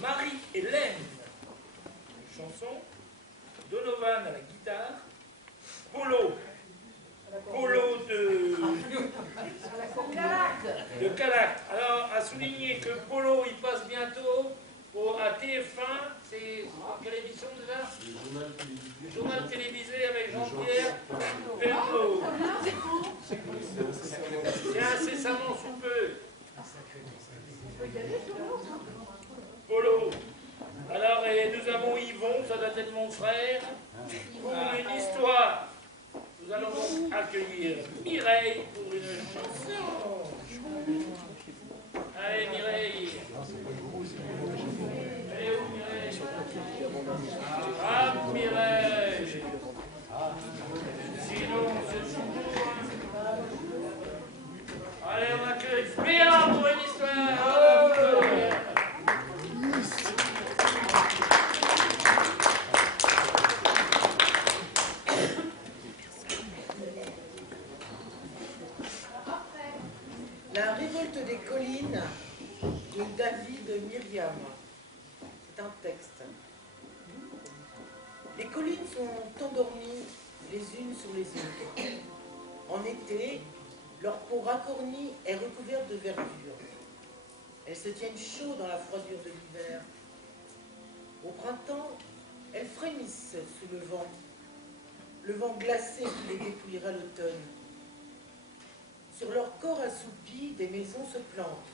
Marie-Hélène, chanson, Donovan à la guitare, Polo de Calac. Alors, à souligner que Polo, il passe bientôt à TF1, c'est quelle émission déjà? Le journal télévisé avec Jean-Pierre Pernaut. C'est incessamment sous peu. Polo. Alors, et nous avons Yvon, ça doit être mon frère, pour une histoire. Nous allons donc accueillir Mireille pour une chanson. Allez, Mireille. Elle est où, Mireille? Ah, Mireille. Sinon, c'est toujours. Allez, on accueille Béa pour une histoire. Oh. La révolte des collines de David Myriam. C'est un texte. Les collines sont endormies les unes sur les autres. En été, leur peau racornie est recouverte de verdure. Elles se tiennent chaud dans la froidure de l'hiver. Au printemps, elles frémissent sous le vent glacé qui les dépouillera l'automne. Sur leur corps assoupi, des maisons se plantent,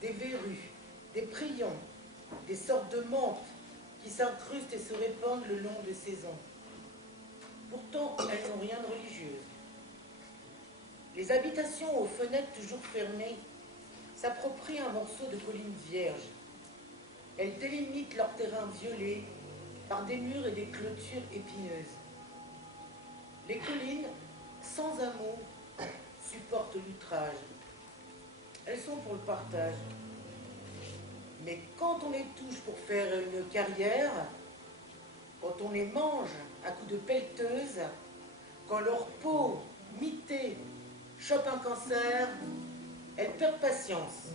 des verrues, des prions, des sortes de menthes qui s'incrustent et se répandent le long des saisons. Pourtant, elles n'ont rien de religieux. Les habitations aux fenêtres toujours fermées s'approprient un morceau de colline vierge. Elles délimitent leur terrain violet par des murs et des clôtures épineuses. Les collines, sans amour, supportent l'outrage. Elles sont pour le partage. Mais quand on les touche pour faire une carrière, quand on les mange à coups de pelleteuse, quand leur peau mitée chope un cancer, elles perdent patience.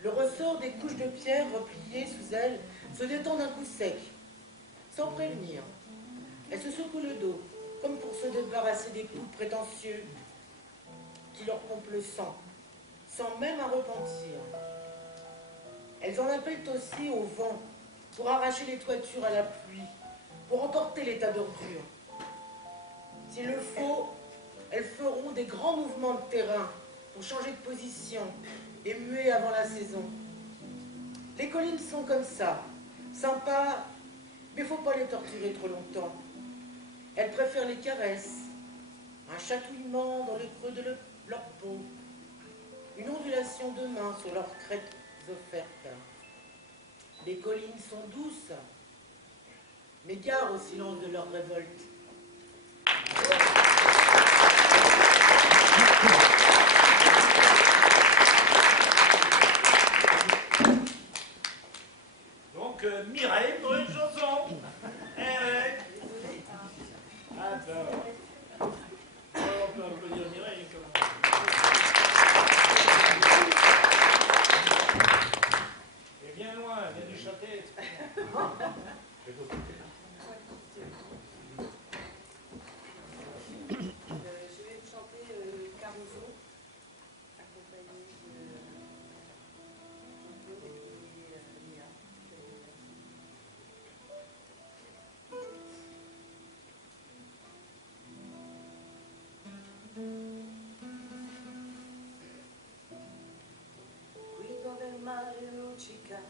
Le ressort des couches de pierre repliées sous elles se détend d'un coup sec, sans prévenir. Elles se secouent le dos, comme pour se débarrasser des coups prétentieux qui leur pompent le sang, sans même un repentir. Elles en appellent aussi au vent, pour arracher les toitures à la pluie, pour emporter les tas d'ordures. S'il le faut, elles feront des grands mouvements de terrain pour changer de position et muer avant la saison. Les collines sont comme ça, sympas, mais il ne faut pas les torturer trop longtemps. Elles préfèrent les caresses, un chatouillement dans le creux de leur peau, une ondulation de main sur leurs crêtes offertes. Les collines sont douces, mais gare au silence de leur révolte. Donc, Mireille pour une chanson. Attends. On peut applaudir Mireille quand même. Et bien loin, bien du châtelet. Je vais vous chanter Caruso, accompagné de Claude et Mia. Qui dove il mare luccica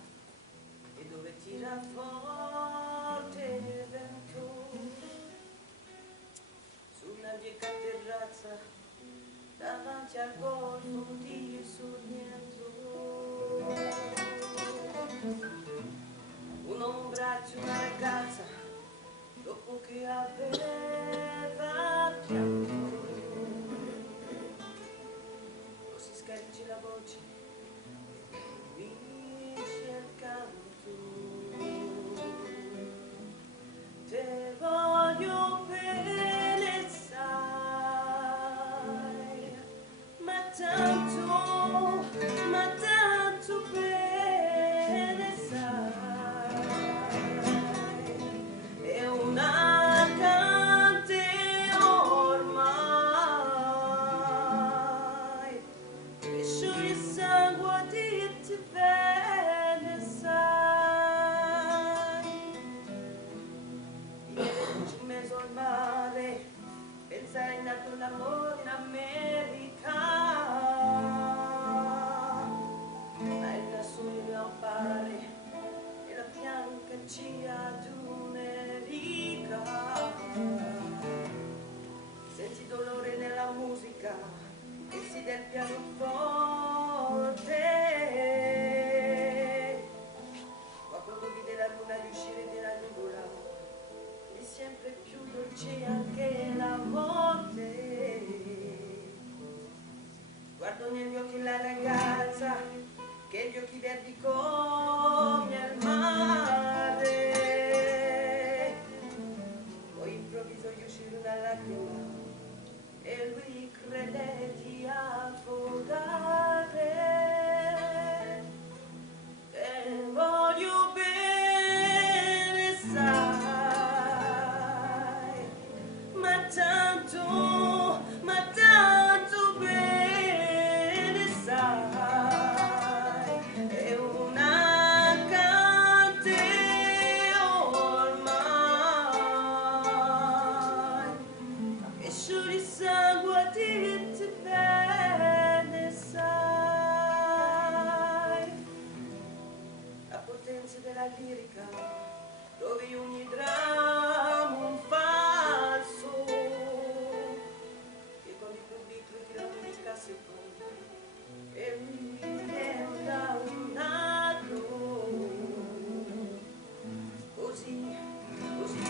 e dove tira forte il vento, sulla vieca terrazza davanti al golfo di Sorrento, un'ombra di una ragazza dopo che aveva pianto, così scaricci la voce e vinci il canto. Te voglio bene, sai, ma tanto bene, lucia d'un'erica. Senti dolore nella musica e si del pianoforte. Ma quando vide la luna uscire dalla nuvola è sempre più dolce anche la morte. Guardo negli occhi la ragazza che gli occhi verdi come il mare. Poi improvviso gli uscì una lacrima e lui crede di affogare. Te voglio bene, sai, ma tanto bene, sai, è una cante ormai, e sciogli sangue a dirti bene, sai, la potenza della lirica, dove ogni dramma un falso, che con il pubblico che la musica si pone e lui diventa un altro. Così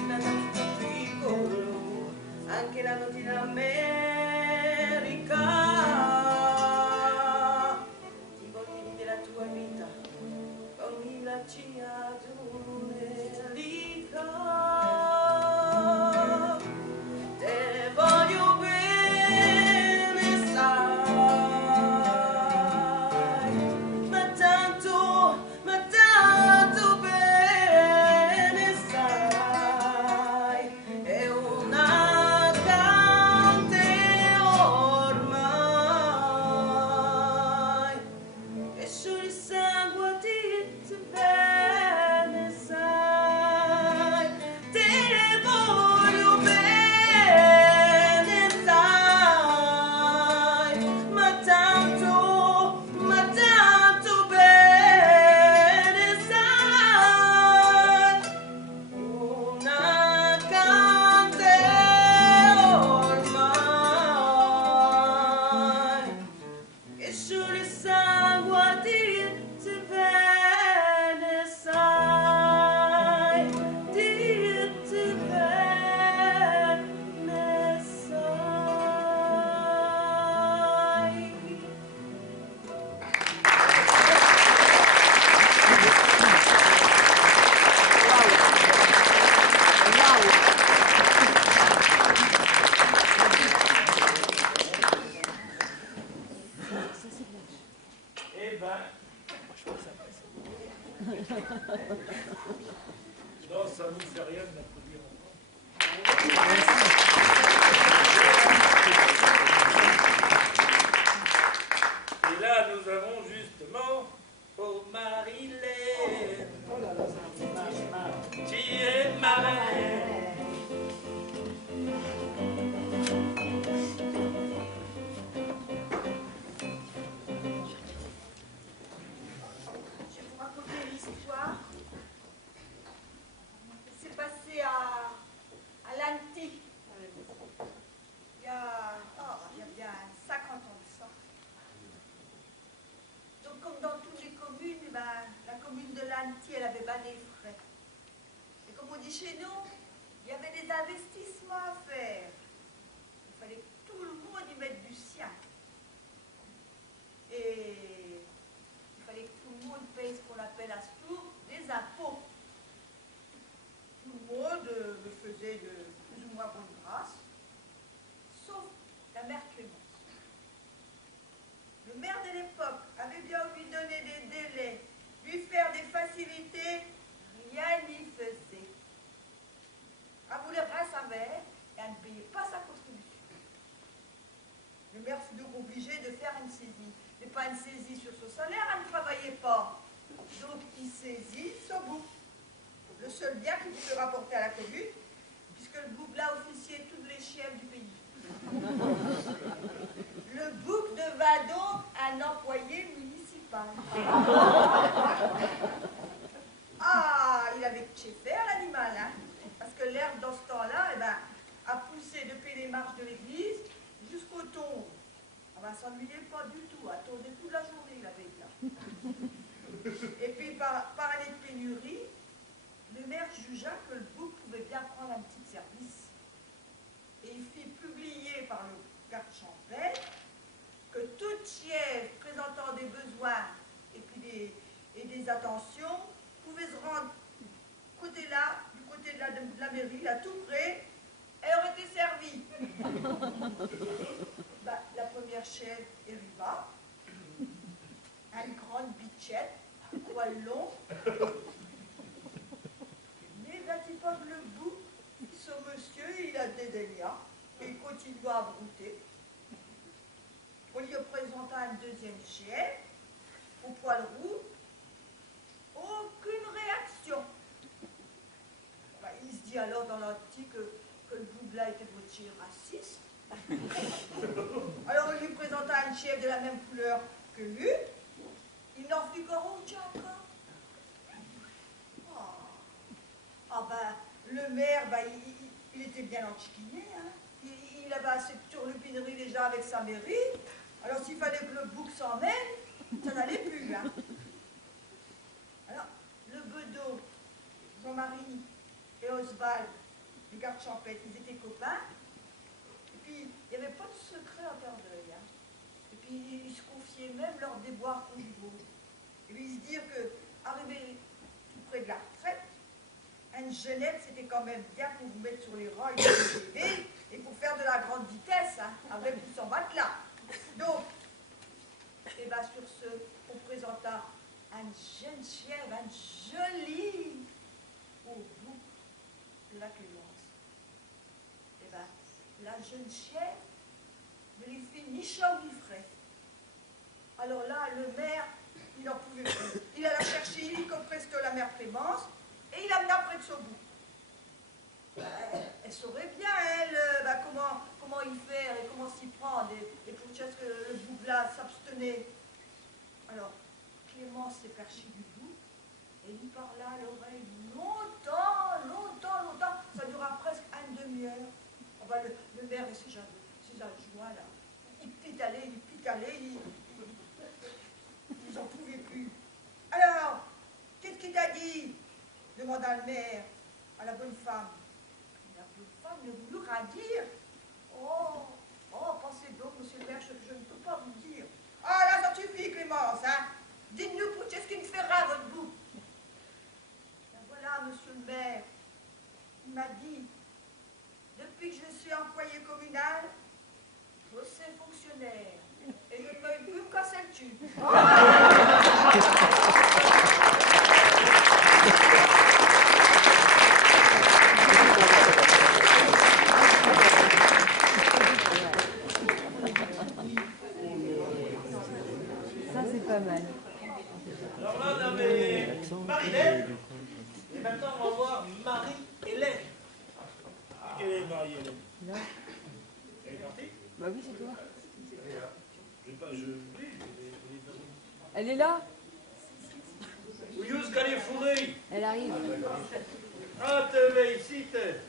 la notte piccolo, anche la notte in America, ti voglio vivere la tua vita con il lucia d'un'erica. Te voglio bene, sai, ma tanto bene, sai, è una cante ormai, e sciogli sangue a dirti bene, sai, te voglio bene, sai, ma tanto bene, sai, una cante ormai, e sciogli sangue a dirti bene, sai, dirti bene, sai. Eh ben, non, ça nous fait rien de l'applaudir encore. Et là, nous avons justement pour Marilène, qui est ma reine. Je vais vous raconter l'histoire qui s'est passée à l'Anti. Il y a bien 50 ans de ça. Donc, comme dans toutes les communes, eh ben, la commune de l'Anti, elle avait pas des frais. Et comme on dit chez nous, il y avait des investissements à faire. Il fallait que tout le monde y mette du sien. Et il fallait que tout le monde paye ce qu'on appelle à ce tour des impôts. Tout le monde le faisait de plus ou moins bonne grâce, sauf la mère Clémence. Le maire de l'époque avait bien lui donner des délais, lui faire des facilités, rien n'y faisait. Elle voulait rien savoir et elle ne payait pas sa contribution. Le maire fut donc obligé de faire une saisie. Mais pas une saisie sur son salaire, elle ne travaillait pas. Donc il saisit son bouc. Le seul bien qu'il pouvait rapporter à la commune, puisque le bouc l'a officié toutes les chefs du pays. Le bouc devint donc un employé municipal. Ah, il avait chef marches de l'église jusqu'aux tombes. On va s'ennuyer pas du tout, à tourner toute la journée, la bête là. Et puis, par année de pénurie, le maire jugea que le bouc pouvait bien prendre un petit service. Et il fit publier par le garde champêtre que toute chèvre présentant des besoins et puis des attentions pouvait se rendre du côté de la mairie, là tout près, elle aurait été servie. Bah, la première chèvre arriva, une grande bichette, un poil long. Mais là-tu pas le bout, ce monsieur, il a dédaigna, et il continua à brouter. On lui présenta une deuxième chèvre, au poil roux, aucune réaction. Bah, il se dit alors dans l'antique que le bougla était moitié raciste. Alors on lui présenta une chèvre de la même couleur que lui. Il n'en fit qu'un encore. Ah ben, le maire, ben, il était bien enchiquiné, hein. Il avait assez de turlupinerie déjà avec sa mairie. Alors s'il fallait que le bouc s'en mêle, ça n'allait plus, hein. Alors, le bedeau, Jean-Marie et Oswald, le garde champêtre, ils étaient copains. Et puis, il n'y avait pas de secret en terre d'œil, hein. Et puis, ils se confiaient même leurs déboires conjugaux. Et puis, ils se dirent que, arrivé tout près de la retraite, une jeunette, c'était quand même bien pour vous mettre sur les rails de TV et pour faire de la grande vitesse, hein, avec tout son matelas. Donc, et bien sur ce, on présenta une jeune chèvre, une jolie, au bout de la clémence. Et bien, la jeune chèvre ne lui fit ni chaud ni frais. Alors là, le maire, il n'en pouvait plus. Il alla chercher illico presto la mère Clémence et il l'amena près de son bout. Elle saurait bien, elle, comment y faire et comment s'y prendre, et pour ce que le bout-là s'abstenait. Alors, Clémence s'est perchée du bout, et lui parla à l'oreille longtemps, ça dura presque une demi-heure. Oh, ben, le maire et ses adjoints, là, ils pitalaient, ils n'en pouvaient plus. Alors, qu'est-ce qu'il t'a dit? Demanda le maire à la bonne femme. La bonne femme ne voulut rien dire. Oh, pensez donc, monsieur le maire, je ne peux pas vous dire. Ah, là, ça suffit, Clémence, hein. Dites-nous pour qu'est-ce qui me fera votre bout. Ben voilà, monsieur le maire, il m'a dit, depuis que je suis employé communal, je suis fonctionnaire, et je ne peux plus me casser le cul. Pas mal. Alors là, on avait Marie-Hélène, et maintenant on va voir Marie-Hélène. Quelle est Marie-Hélène? Là. Elle est partie? Bah oui, c'est toi. Elle Elle est là. Où est-ce qu'elle est fourrée? Elle arrive. Ah, te veille ici, t'es.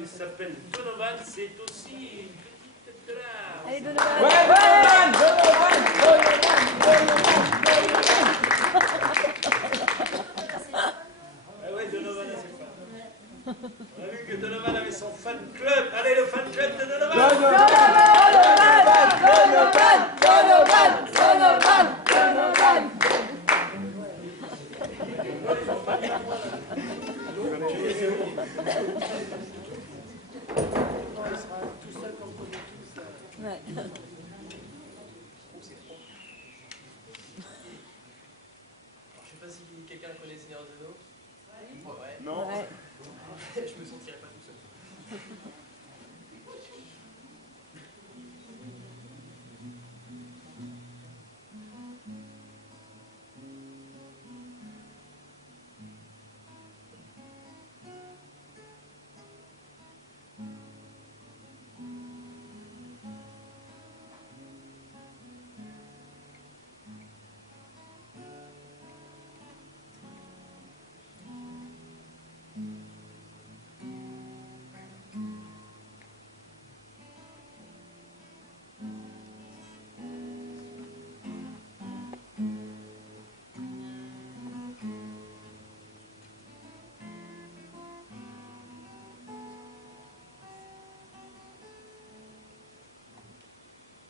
Il s'appelle Donovan, c'est aussi une petite tête de l'art. Allez, Donovan. Ouais, Ah ouais, Donovan a ses fans. On a vu que Donovan avait son fan club. Allez, le fan club de Donovan. Ouais. Je sais pas si quelqu'un connaît Seigneur de l'eau. Ouais. Non. Ouais. Je me sentirais pas tout seul.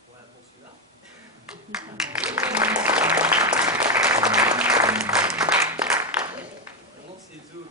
Voilà pour celui-là. Maintenant c'est Zoé.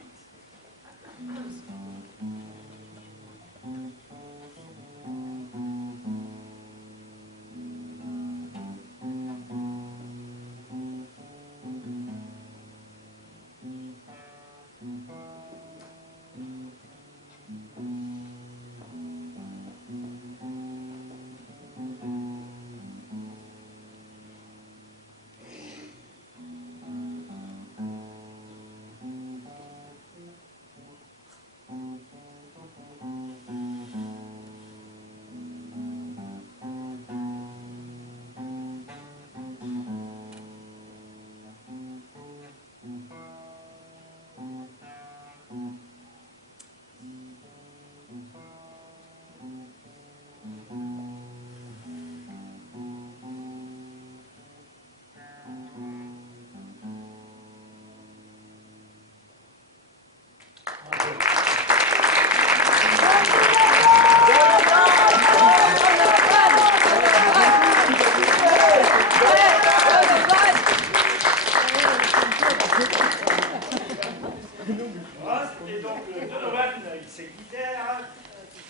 Et donc Donovan, il sait guitare.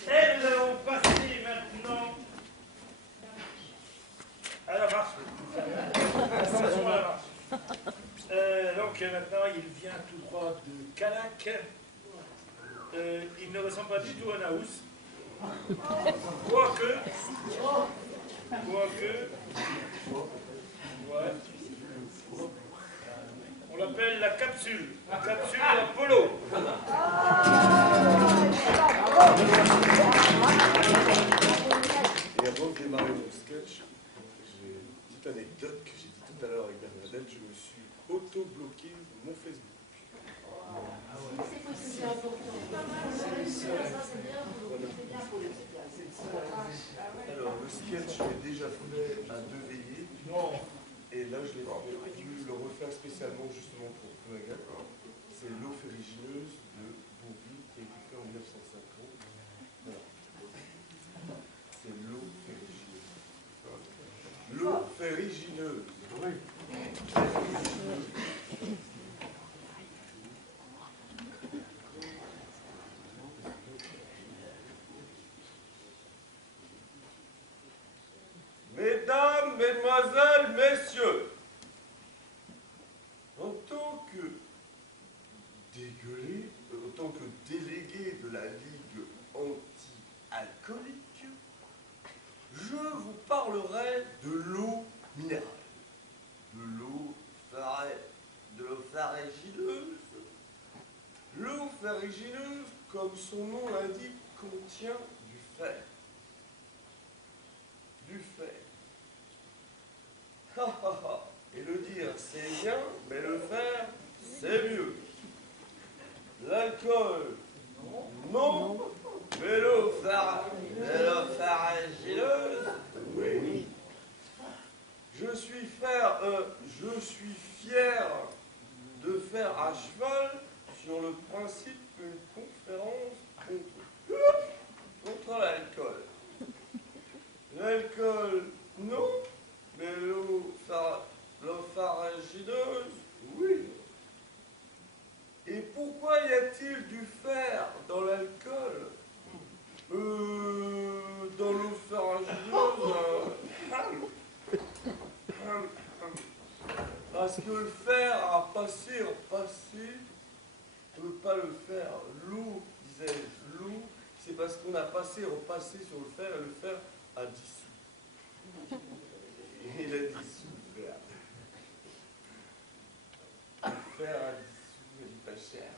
Et nous allons passer maintenant à la marche. Attention à la marche. Donc maintenant, il vient tout droit de Calac. Il ne ressemble pas du tout à Naous. Quoique. Ouais. On l'appelle la capsule. La capsule Apollo. Et avant de démarrer mon sketch, j'ai une petite anecdote que j'ai dit tout à l'heure avec Bernadette. Je me suis auto-bloqué mon Facebook. Alors, le sketch, je l'ai déjà fait à 2 veillées. Non. Et là, je l'ai voulu le refaire spécialement justement pour Plouagat. C'est L'eau ferrugineuse de Bourvil qui a été fait en 1950. Voilà. C'est L'eau ferrugineuse. mesdemoiselles, messieurs, en tant que délégué de la Ligue anti-alcoolique, je vous parlerai de l'eau minérale, de l'eau ferrugineuse. L'eau ferrugineuse, comme son nom l'indique, contient du fer. Du fer. Et le dire, c'est bien, mais le faire, c'est mieux. L'alcool, non, mais l'eau ferrugineuse, oui. Je suis fier de faire à cheval sur le principe qu'une conférence contre l'alcool. L'alcool, non, mais l'eau farragineuse, oui. Et pourquoi y a-t-il du fer dans l'alcool? Dans l'eau farragineuse, parce que le fer a passé en passé, on ne peut pas le faire. L'eau, disais-je, l'eau, c'est parce qu'on a passé en passé sur le fer et le fer a dissous. Il a dissous le fer. Le fer a dissous, il est pas cher.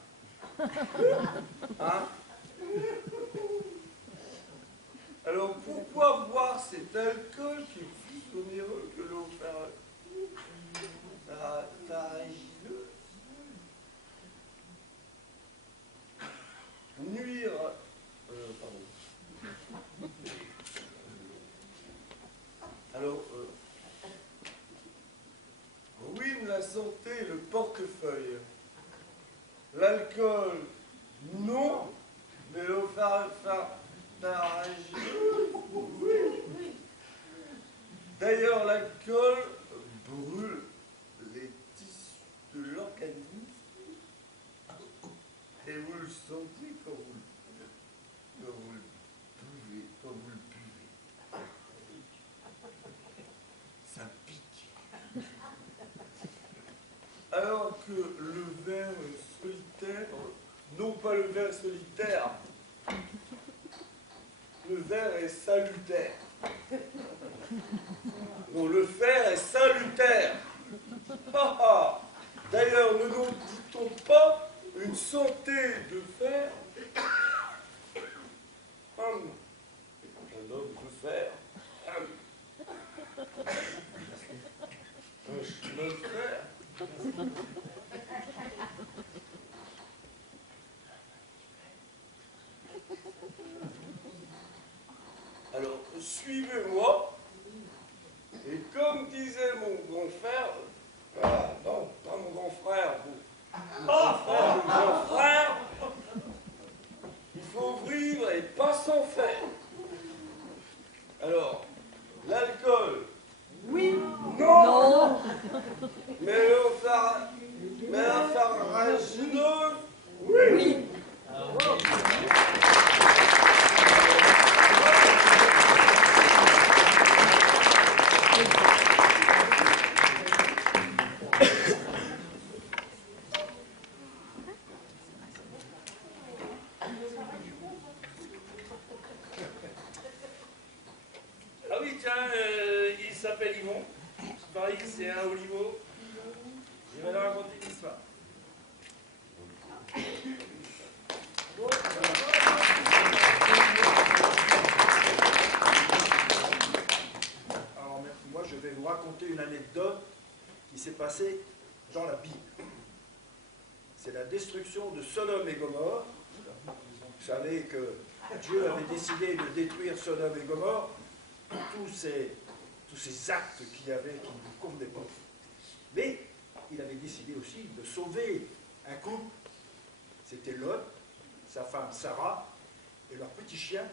Hein? Alors pourquoi boire cet alcool qui est plus onéreux que l'eau farragineuse? Nuire. Pardon. Alors, ruine la santé et le portefeuille. L'alcool, non, mais l'eau farragineuse, oui. D'ailleurs, l'alcool brûle les tissus de l'organisme et vous le sentez quand vous le buvez. Ça pique. Alors que le verre solitaire, non pas le verre solitaire, le verre est salutaire. Non, le fer est salutaire. D'ailleurs, ne nous dit-on pas une santé de fer? Un homme de fer. Un chemin de fer. Alors, suivez-moi. Et comme disait mon grand frère, non, pas mon grand frère, mon grand frère, il faut vivre et pas s'en faire. Alors, l'alcool, Oui. non, mais la farragineuse, oui. Ah oui, tiens, il s'appelle Yvon. Pareil, c'est un Olivo. Il va nous raconter une histoire. Alors, moi, je vais vous raconter une anecdote qui s'est passée dans la Bible. C'est la destruction de Sodome et Gomorrhe. Vous savez que Dieu avait décidé de détruire Sodome et Gomorrhe pour tous ces actes qu'il y avait qui ne lui convenaient pas. Mais il avait décidé aussi de sauver un couple. C'était Lot, sa femme Sarah et leur petit chien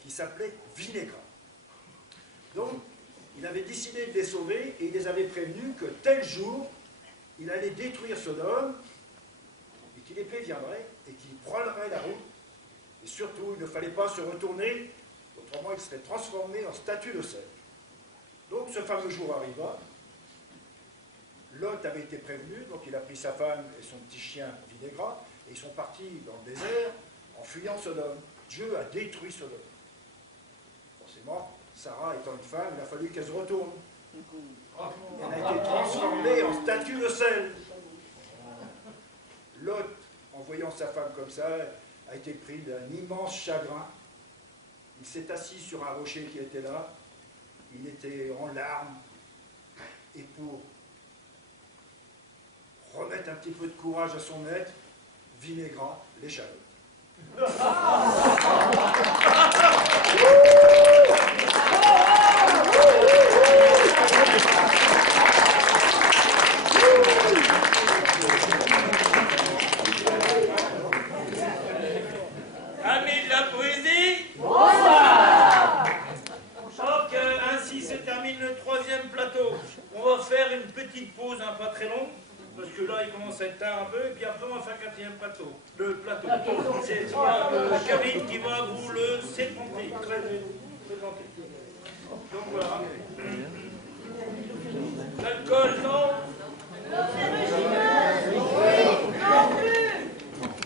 qui s'appelait Vinaigre. Donc, il avait décidé de les sauver et il les avait prévenus que tel jour, il allait détruire Sodome et qu'il les préviendrait et qu'il prendrait la route. Et surtout, il ne fallait pas se retourner, autrement il serait transformé en statue de sel. Donc ce fameux jour arriva. Lot avait été prévenu, donc il a pris sa femme et son petit chien Vinégrat, et ils sont partis dans le désert en fuyant Sodome. Dieu a détruit Sodome. Forcément, Sarah étant une femme, il a fallu qu'elle se retourne. Elle a été transformée en statue de sel. Lot, en voyant sa femme comme ça, a été pris d'un immense chagrin. Il s'est assis sur un rocher qui était là. Il était en larmes. Et pour remettre un petit peu de courage à son maître, Vinégrat l'échalote. Amis de la poésie, bonsoir. Donc, ainsi se termine le 3e plateau. On va faire une petite pause, pas très longue, parce que là, il commence à être tard un peu, et puis après, on va faire 4e plateau. Le plateau. C'est Karine qui va vous le présenter. Donc voilà. L'alcool, non.